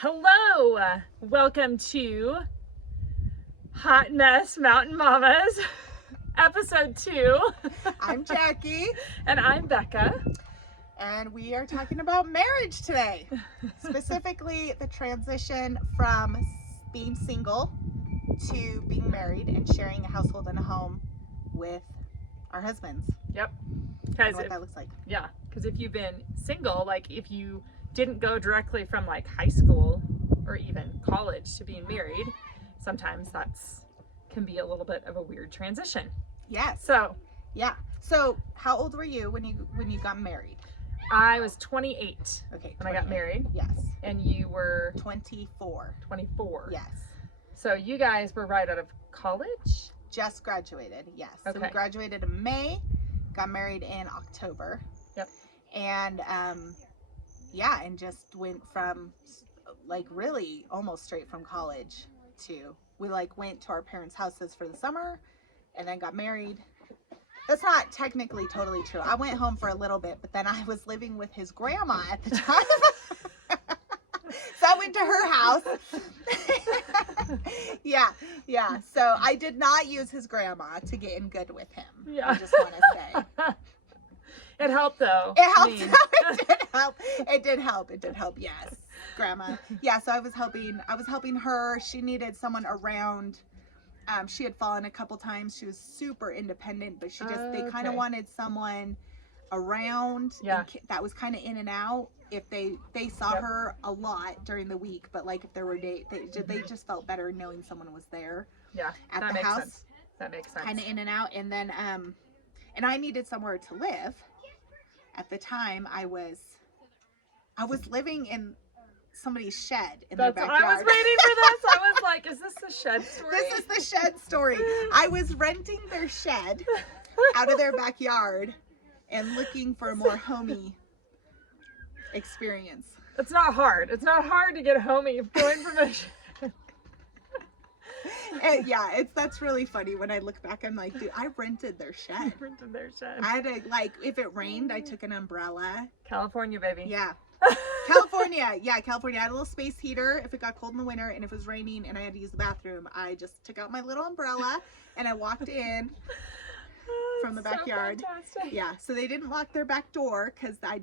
Hello, welcome to Hot Mess Mountain Mamas, episode 2. I'm Jackie, And I'm Becca. and we are talking about marriage today. Specifically, the transition from being single to being married and sharing a household and a home with our husbands. Yep. And Because what that looks like. yeah, because if you've been single, like if you didn't go directly from like high school or even college to being married, sometimes can be a little bit of a weird transition. Yes. So Yeah. So, how old were you when you got married? I was 28 Okay. when I got married, Yes. and you were 24. 24. Yes. So you guys were right out of college? Just graduated. Yes. So we Okay. graduated in May, got married in October. Yep. And yeah, and just went from like really almost straight from college to we like went to our parents' houses for the summer and then got married. That's not technically totally true. I went home for a little bit, but then I was living with his grandma at the time. So I went to her house. Yeah. So I did not use his grandma to get in good with him. Yeah. I just want to say. It helped though. It helped. I mean, It did help. It did help. Yes, grandma. Yeah. So I was helping her. She needed someone around. She had fallen a couple times. She was super independent, but they kind of Okay. wanted someone around. Yeah. That was kind of in and out. If they saw Yep. her a lot during the week, but like if there were days, they just felt better knowing someone was there Yeah. at that the makes house. sense. That makes sense. Kind of in and out, and then and I needed somewhere to live. At the time, I was living in somebody's shed in their backyard. I was waiting for this. I was like, is this the shed story? This is the shed story. I was renting their shed out of their backyard and looking for a more homey experience. It's not hard. It's not hard to get homey going from a shed. And yeah, that's really funny. When I look back, I'm like, dude, I rented their shed. Rented their shed. I had to, like, if it rained, I took an umbrella. California, baby. Yeah. California. Yeah, California. I had a little space heater if it got cold in the winter, and if it was raining and I had to use the bathroom, I just took out my little umbrella and I walked in from the backyard. So fantastic. Yeah, so they didn't lock their back door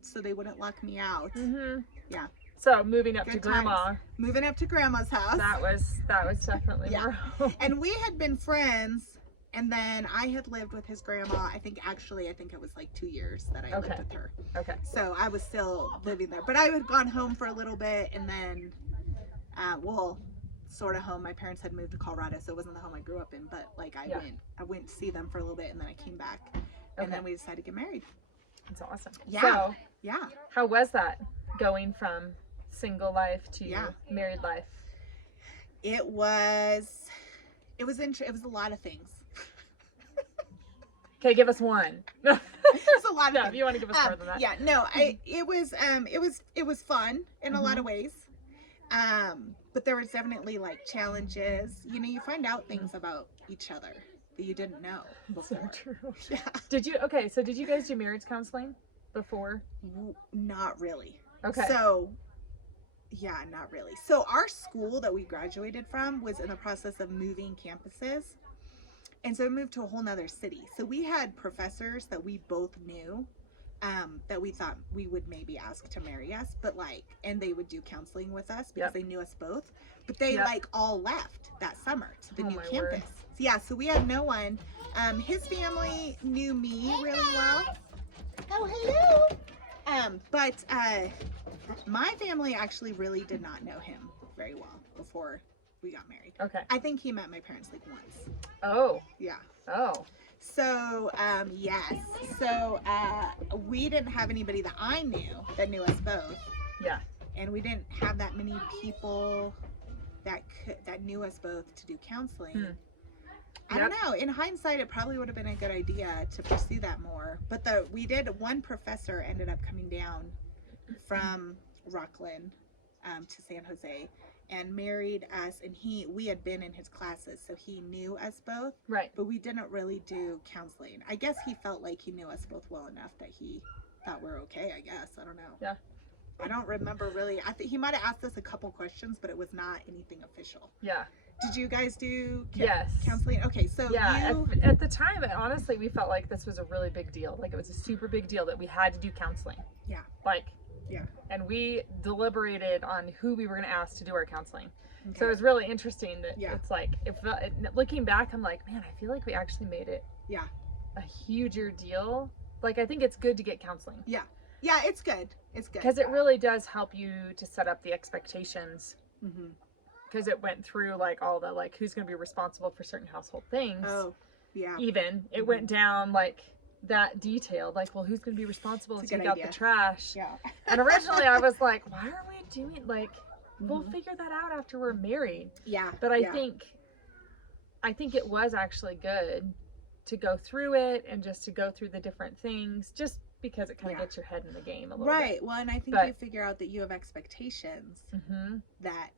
so they wouldn't lock me out. Mm-hmm. Yeah. So moving up Good to grandma, times. Moving up to grandma's house. that was definitely Yeah. more home. And we had been friends, and then I had lived with his grandma. I think it was like 2 years that I lived Okay. with her. Okay. So I was still living there, but I had gone home for a little bit, and then, sort of home. My parents had moved to Colorado, so it wasn't the home I grew up in. But like I went to see them for a little bit, and then I came back, and then we decided to get married. That's awesome. Yeah. So Yeah. how was that going from single life to Yeah. married life? It was a lot of things. Okay, give us one. No, It's a lot of no, things. if you want to give us more than that. Yeah, no, it was fun in a lot of ways. But there was definitely like challenges. You know, you find out things about each other that you didn't know So before. true. Yeah. Did you guys do marriage counseling before? Not really. Okay. So, yeah, not really. So our school that we graduated from was in the process of moving campuses. And so we moved to a whole nother city. So we had professors that we both knew, that we thought we would maybe ask to marry us, and they would do counseling with us because they knew us both. But they all left that summer to the new my campus. word. Yeah, so we had no one. His family knew me really well. Oh, hello. But my family actually really did not know him very well before we got married. Okay. I think he met my parents like once. Oh. Yeah. Oh. So, yes. So, we didn't have anybody that I knew that knew us both. Yeah. And we didn't have that many people that knew us both to do counseling. I don't know. In hindsight, it probably would have been a good idea to pursue that more. But one professor ended up coming down from Rockland to San Jose and married us, and we had been in his classes, so he knew us both. Right. But we didn't really do counseling. I guess he felt like he knew us both well enough that he thought we're okay, I guess. I don't know. Yeah. I don't remember really. I think he might have asked us a couple questions, but it was not anything official. Yeah. Did you guys do Yes. counseling? Okay, so Yeah, you... at the time, honestly, we felt like this was a really big deal. Like, it was a super big deal that we had to do counseling. Yeah. Like, Yeah. and we deliberated on who we were going to ask to do our counseling. Okay. So it was really interesting that Yeah. it's like, looking back, I'm like, man, I feel like we actually made it Yeah. a huger deal. Like, I think it's good to get counseling. Yeah. Yeah, it's good. It's good. Because it really does help you to set up the expectations. Mm-hmm. Because it went through like all the like who's going to be responsible for certain household things. Oh, yeah. Even it went down like that detailed, like, well, who's going to be responsible to take out the trash? Yeah. And originally I was like, why are we doing like, we'll figure that out after we're married. Yeah. But I think it was actually good to go through it and just to go through the different things, just because it kind of gets your head in the game a little bit. Right. Well, and I think you figure out that you have expectations that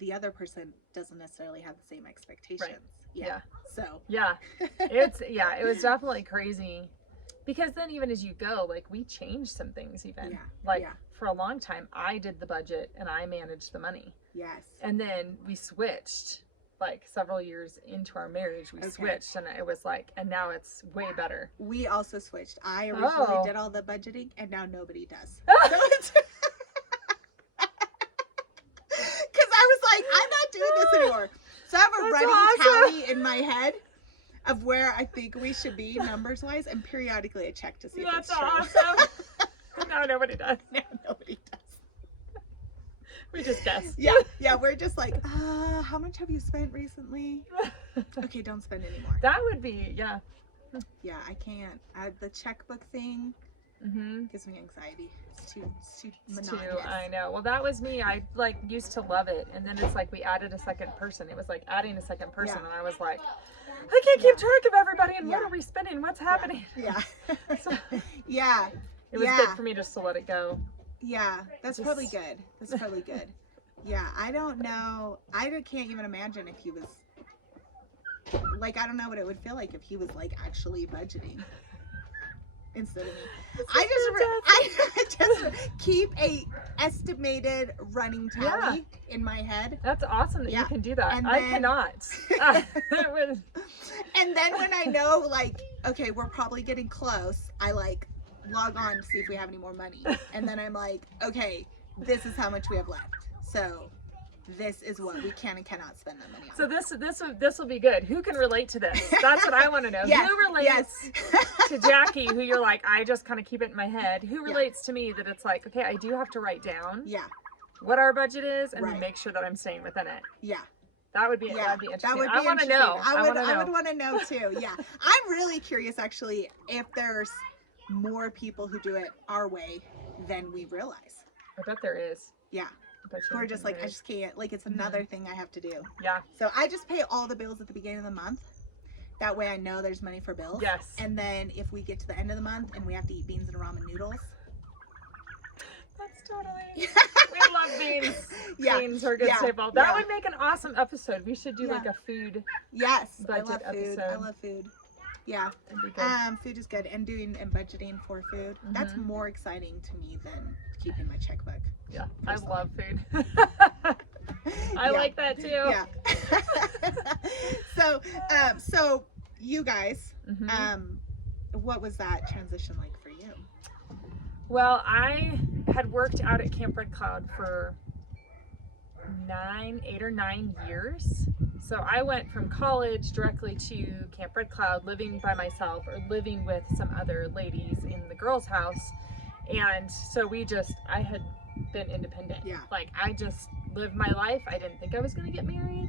the other person doesn't necessarily have the same expectations. Right. Yeah. So. Yeah. It was definitely crazy. Because then even as you go, like, we changed some things even. Yeah. Like, for a long time, I did the budget and I managed the money. Yes. And then we switched, like, several years into our marriage, we switched, and it was like, and now it's way better. We also switched. I originally did all the budgeting, and now nobody does. Because I was like, I'm not doing this anymore. So I have a running tally in my head of where I think we should be numbers-wise, and periodically I check to see if it's true. That's awesome. No, nobody does. No, nobody does. We just guess. Yeah, we're just like, how much have you spent recently? Okay, don't spend anymore. That would be, yeah. Yeah, I can't. The checkbook thing gives me anxiety. It's too monotonous. I know. Well, that was me. I like used to love it, and then it's like we added a second person. It was like adding a second person, and I was like, I can't keep track of everybody, and what are we spending? What's happening? Yeah. So, Yeah. it was good for me just to let it go. Yeah, that's probably good. That's probably good. Yeah, I don't know. I can't even imagine if he was, like, I don't know what it would feel like if he was, like, actually budgeting instead of me. I just keep a estimated running tally in my head. That's awesome that you can do that. And I then, cannot. And then when I know, like, okay, we're probably getting close, I, like, log on to see if we have any more money, and then I'm like, okay, this is how much we have left, so this is what we can and cannot spend that money on. So this will be good. Who can relate to this? That's what I want to know. Who relates to Jackie, who you're like, I just kind of keep it in my head? Who relates to me that it's like, okay, I do have to write down what our budget is and then make sure that I'm staying within it. Yeah. That would be interesting. That would be I want to know. I would want to know too. Yeah. I'm really curious actually if there's more people who do it our way than we realize. I bet there is. Yeah. We're just like, I just can't, like, it's another thing I have to do. Yeah. So I just pay all the bills at the beginning of the month. That way I know there's money for bills. Yes. And then if we get to the end of the month and we have to eat beans and ramen noodles. That's totally. We love beans. Beans are a good staple. That would make an awesome episode. We should do like a food budget episode. I love food. Yeah. Food is good, and budgeting for food. That's more exciting to me than keeping my checkbook. Yeah, I love food. I like that too. Yeah. So you guys, what was that transition like for you? Well, I had worked out at Camp Red Cloud for 8 or 9 years. So I went from college directly to Camp Red Cloud, living by myself or living with some other ladies in the girls' house. And so I had been independent. Yeah. Like, I just lived my life. I didn't think I was going to get married.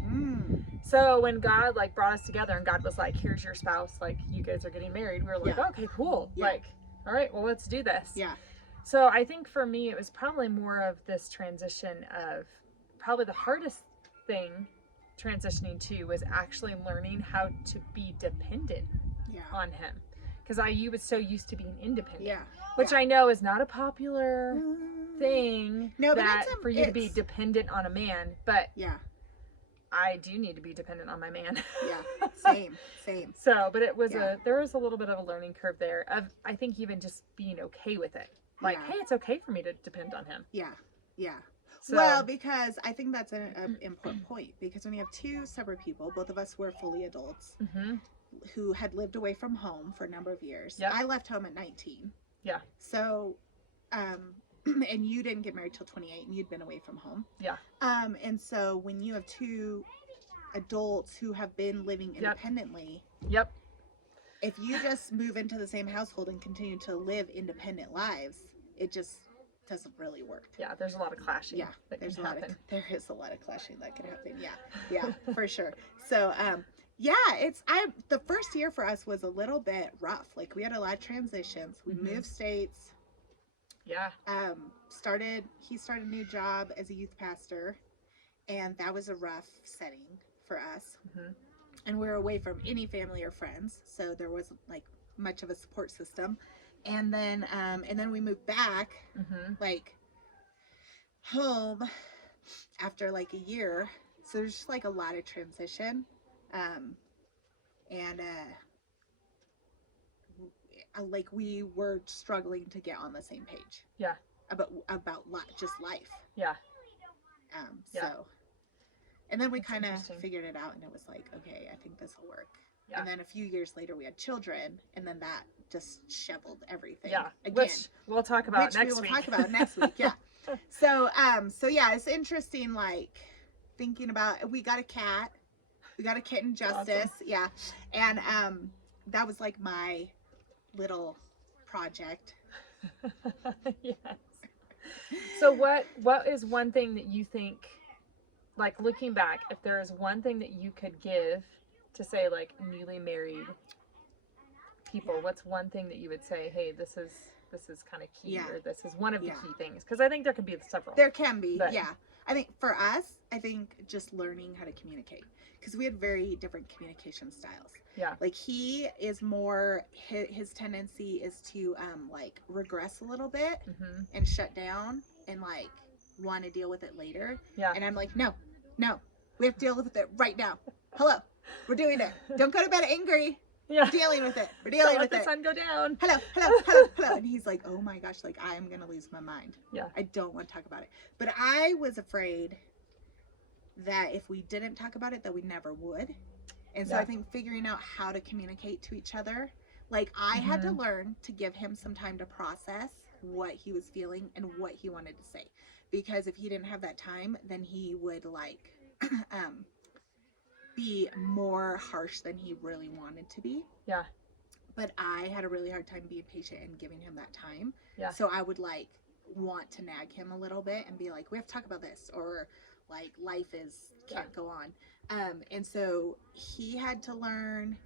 So when God like brought us together and God was like, here's your spouse, like, you guys are getting married, we were like, okay, cool. Like, all right, well, let's do this. Yeah. So I think for me, it was probably more of this transition of probably the hardest thing transitioning to was actually learning how to be dependent on him. Because I was so used to being independent. Which I know is not a popular thing for you to be dependent on a man. But I do need to be dependent on my man. Same. So, but it was there was a little bit of a learning curve there of, I think, even just being okay with it. Like, Yeah. hey, it's okay for me to depend on him. Yeah. Yeah. So, Well, because I think that's an important point. Because when you have two separate people, both of us were fully adults mhm. who had lived away from home for a number of years. Yep. I left home at 19. Yeah. So, and you didn't get married till 28, and you'd been away from home. Yeah. And so when you have two adults who have been living independently, Yep. if you just move into the same household and continue to live independent lives, it just doesn't really work. Yeah, there's a lot of clashing. Yeah, that there is a lot of clashing that can happen. Yeah, for sure. So, the first year for us was a little bit rough. Like, we had a lot of transitions. We moved states. Yeah. He started a new job as a youth pastor, and that was a rough setting for us. Mhm. And we were away from any family or friends, so there wasn't like much of a support system. And then we moved back, Mhm. like, home after like a year. So there's just like a lot of transition, and like we were struggling to get on the same page. Yeah. About just life. Yeah. So, and then we That's kind of interesting. figured it out, and it was like, okay, I think this will work. Yeah. And then a few years later, we had children, and then that just shoveled everything. Yeah. Again, Which we'll talk about which next we will week. talk about next week. Yeah. So yeah, it's interesting. Like, thinking about, we got a cat, we got a kitten, Justice. Awesome. Yeah, and that was like my little project. Yes. So what is one thing that you think, like, looking back, if there is one thing that you could give to, say, like, newly married people, what's one thing that you would say, hey, this is kind of key, Yeah. or this is one of the Yeah. key things? Because I think there could be several. There can be, But- yeah. I think for us, just learning how to communicate, because we had very different communication styles. Yeah. Like, he is more, his tendency is to like regress a little bit Mm-hmm. and shut down and like want to deal with it later. Yeah. And I'm like, no, we have to deal with it right now. Hello, we're doing it. Don't go to bed angry. Yeah. We're dealing with it. We're Don't dealing let with the it. sun go down. Hello. And he's like, oh my gosh, like, I am going to lose my mind. Yeah. I don't want to talk about it. But I was afraid that if we didn't talk about it, that we never would. And so Yeah. I think figuring out how to communicate to each other, like, I had to learn to give him some time to process what he was feeling and what he wanted to say. Because if he didn't have that time, then he would, like, be more harsh than he really wanted to be. Yeah. But I had a really hard time being patient and giving him that time. Yeah. So I would, like, want to nag him a little bit and be like, we have to talk about this, or like, life can't go on. And so he had to learn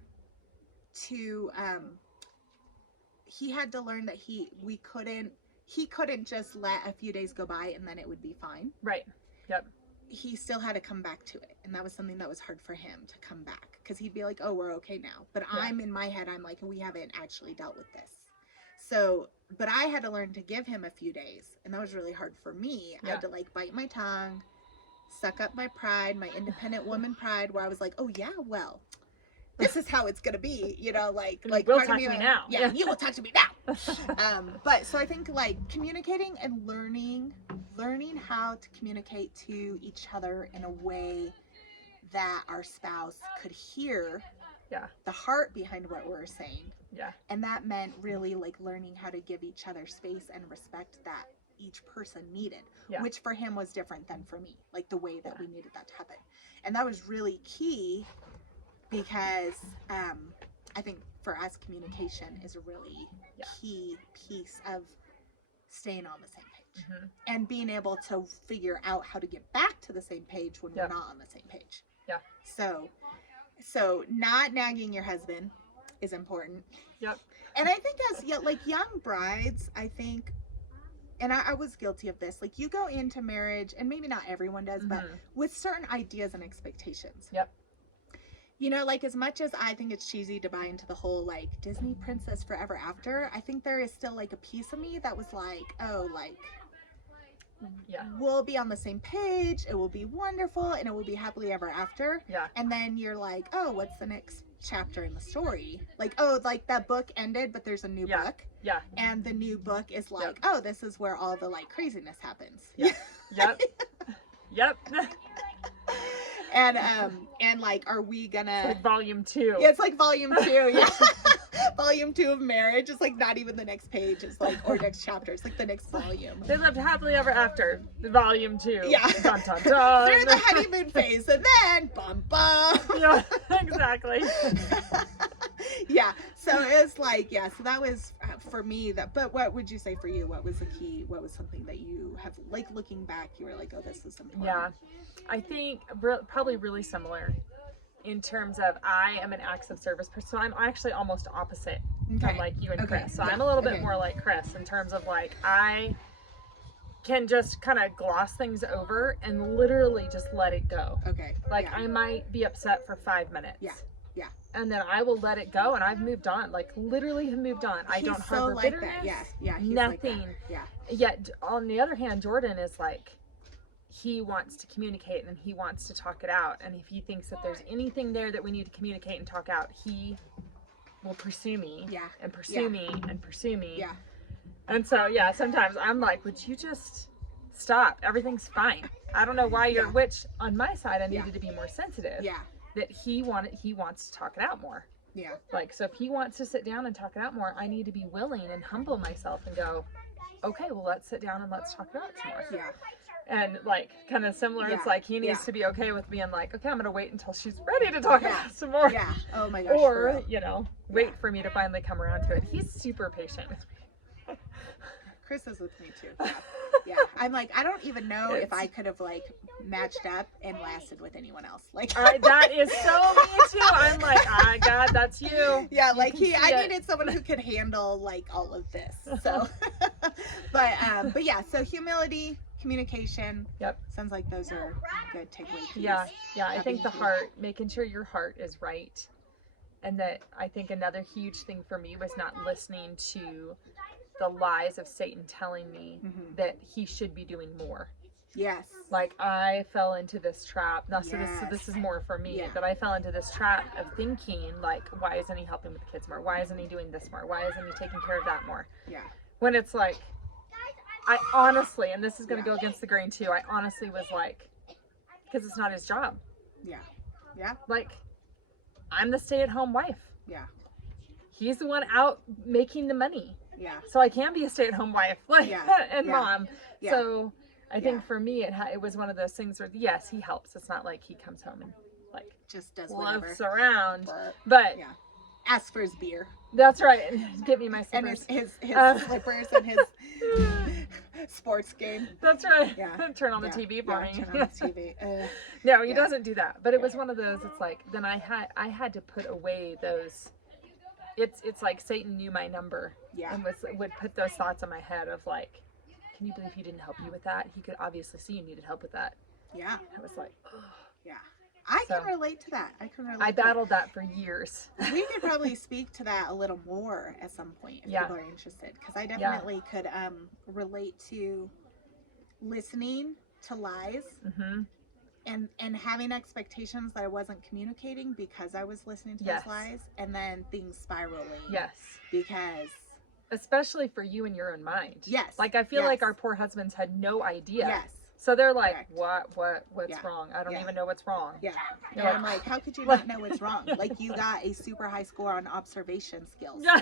that he couldn't just let a few days go by and then it would be fine. Right. Yep. He still had to come back to it, and that was something that was hard for him to come back, because he'd be like, oh, we're okay now, but Yeah. I'm in my head, I'm like, we haven't actually dealt with this. So, but I had to learn to give him a few days, and that was really hard for me. I Yeah. had to, like, bite my tongue, suck up my pride, my independent woman pride, where I was like, oh yeah, well, this is how it's gonna be, like You will part of talk to me went, now. yeah, Yeah. you will talk to me now. But so I think, like, communicating and learning how to communicate to each other in a way that our spouse could hear Yeah. the heart behind what we're saying. Yeah. And that meant really, like, learning how to give each other space and respect that each person needed, Yeah. which for him was different than for me, like the way that Yeah. we needed that to happen. And that was really key, because I think for us, communication is a really Yeah. key piece of staying on the same page Hmm. and being able to figure out how to get back to the same page when Yeah. we're not on the same page. Yeah. So not nagging your husband is important. Yep. And I think like young brides, I think, and I was guilty of this, like, you go into marriage, and maybe not everyone does, but Mhm. with certain ideas and expectations. Yep. Like, as much as I think it's cheesy to buy into the whole, like, Disney princess forever after, I think there is still, like, a piece of me that was like, oh, like, Yeah. we'll be on the same page, it will be wonderful, and it will be happily ever after. Yeah. And then you're like, oh, what's the next chapter in the story. Like, oh, like that book ended, but there's a new book. Yeah. And the new book is like, oh, this is where all the like craziness happens. Yeah. Yep. Yep. And like, are we gonna? It's like volume 2. Yeah, it's like volume 2. Yeah. Volume 2 of marriage. It's like not even the next page. It's like, or next chapter. It's like the next volume. They lived happily ever after. Volume 2. Yeah. Dun, dun, dun. Through the honeymoon phase, and then bum bum. Yeah, exactly. Yeah. So it's like, yeah. So that was for me. That. But what would you say for you? What was the key? What was something that you have, like, looking back, you were like, oh, this is important. Yeah, I think probably really similar. In terms of, I am an acts of service person. So I'm actually almost opposite from like you and Chris. So I'm a little bit more like Chris in terms of like, I can just kind of gloss things over and literally just let it go. Okay. Like I might be upset for 5 minutes. Yeah. Yeah. And then I will let it go, and I've moved on. Like literally have moved on. I don't harbor like bitterness. that. Yeah. Yeah. He's Nothing. Like that. Yeah. Yet on the other hand, Jordan is like, he wants to communicate and he wants to talk it out. And if he thinks that there's anything there that we need to communicate and talk out, he will pursue me. Yeah. And pursue me and pursue me. Yeah. And so, yeah, sometimes I'm like, would you just stop? Everything's fine. I don't know why you're, which on my side, I needed to be more sensitive. Yeah. That he wants to talk it out more. Yeah. Like, so if he wants to sit down and talk it out more, I need to be willing and humble myself and go, okay, well, let's sit down and let's talk it out some more. Yeah. And like kind of similar, it's like he needs to be okay with being like, okay, I'm gonna wait until she's ready to talk about some more. Yeah. Oh my gosh. Or, you know, wait for me to finally come around to it. He's super patient with me. Chris is with me too. Yeah. I'm like, I don't even know if I could have like matched up and lasted with anyone else. Like that is so me too. I'm like, God, that's you. Yeah, You like can I see it. needed someone who could handle like all of this. So but yeah, so humility, communication. Yep. Sounds like those are good takeaway keys. Yeah. I Having think the to- heart, making sure your heart is right. And that I think another huge thing for me was not listening to the lies of Satan telling me that he should be doing more. Yes. Like I fell into this trap. Now, so Yes. this is more for me, Yeah. but I fell into this trap of thinking like, why isn't he helping with the kids more? Why isn't he doing this more? Why isn't he taking care of that more? Yeah. When it's like, I honestly, and this is going to go against the grain too, I honestly was like, because it's not his job. Yeah. Yeah. Like, I'm the stay-at-home wife. Yeah. He's the one out making the money. Yeah. So I can be a stay-at-home wife, like, and Yeah. mom. Yeah. So I think for me, it was one of those things where, yes, he helps. It's not like he comes home and like Just does whatever. loves around, But but yeah. Asks for his beer that's right. Give me my and slippers. his Slippers and his sports game. That's right. Yeah. Turn on the TV for me. Turn on the TV. No, he doesn't do that. But it was one of those. It's like then I had to put away those. It's like Satan knew my number. Yeah. And would put those thoughts in my head of like, can you believe he didn't help you with that? He could obviously see you needed help with that. Yeah. I was like, ugh. Yeah. I can So, relate to that. I can relate. I to that. battled that for years. We could probably speak to that a little more at some point if people are interested, because I definitely could relate to listening to lies Mm-hmm. and having expectations that I wasn't communicating because I was listening to Yes. those lies, and then things spiraling. Yes. Because Especially for you in your own mind. yes, Like I feel like yes. our poor husbands had no idea. yes, So they're like, Correct. what's Yeah. wrong? I don't Yeah. even know what's wrong. yeah. You're And I'm like, like, how could you not know what's wrong? Like, you got a super high score on observation skills. Yeah.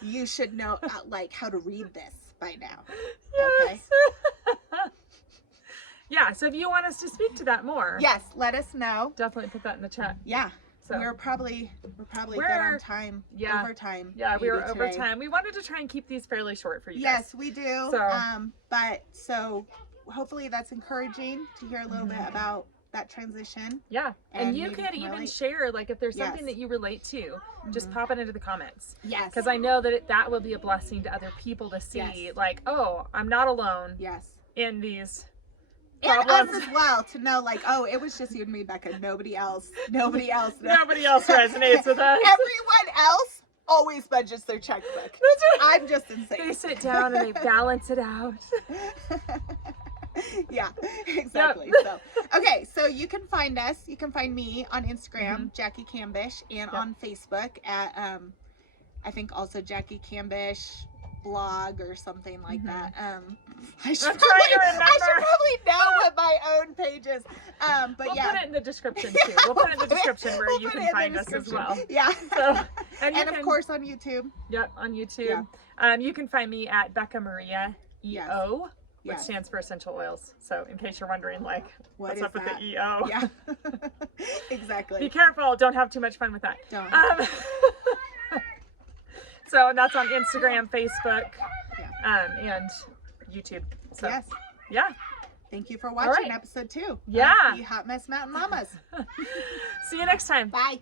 You should know like how to read this by now. Yes. Yeah, so if you want us to speak to that more, Yes, let us know. definitely put that in the chat. Yeah. So We're probably good We're- on time. yeah. Overtime. yeah, we maybe were over today. time. We wanted to try and keep these fairly short for you Yes, guys. we do. So- But so hopefully that's encouraging to hear a little Mm-hmm. bit about that transition. Yeah. And And you maybe could can even relate. share, like, if there's Yes. something that you relate to, just Mhm. pop it into the comments. Yes. Because I know that that will be a blessing to other people to see, Yes. like, oh, I'm not alone Yes. in these And us problems. as well, to know like, oh, it was just you and me, Becca. Nobody else. Nobody else. Nobody else resonates with us. Everyone else always budgets their checkbook. That's right. I'm just They insane. sit down and they balance it out. Yeah, exactly. Yep. So, okay, so you can find us. You can find me on Instagram, Mm-hmm. Jackie Cambish, and on Facebook at I think also Jackie Cambish blog or something like that. I should I'm trying to remember. know what my own page is. But We'll yeah. put it in the description too. We'll put it in the description where you can find us as well. Yeah. So, and you of can- course on YouTube. Yep, on YouTube. You can find me at Becca Maria EO, which Yes. stands for essential oils. So in case you're wondering, like, What what's is up with that? the EO? Yeah. Be Exactly. careful. Don't have too much fun with that. Don't. So that's on Instagram, Facebook, Yeah. and YouTube. So Yes. yeah. Thank you for watching right. episode 2. Yeah. The Hot Mess Mountain Mamas. See you next time. Bye.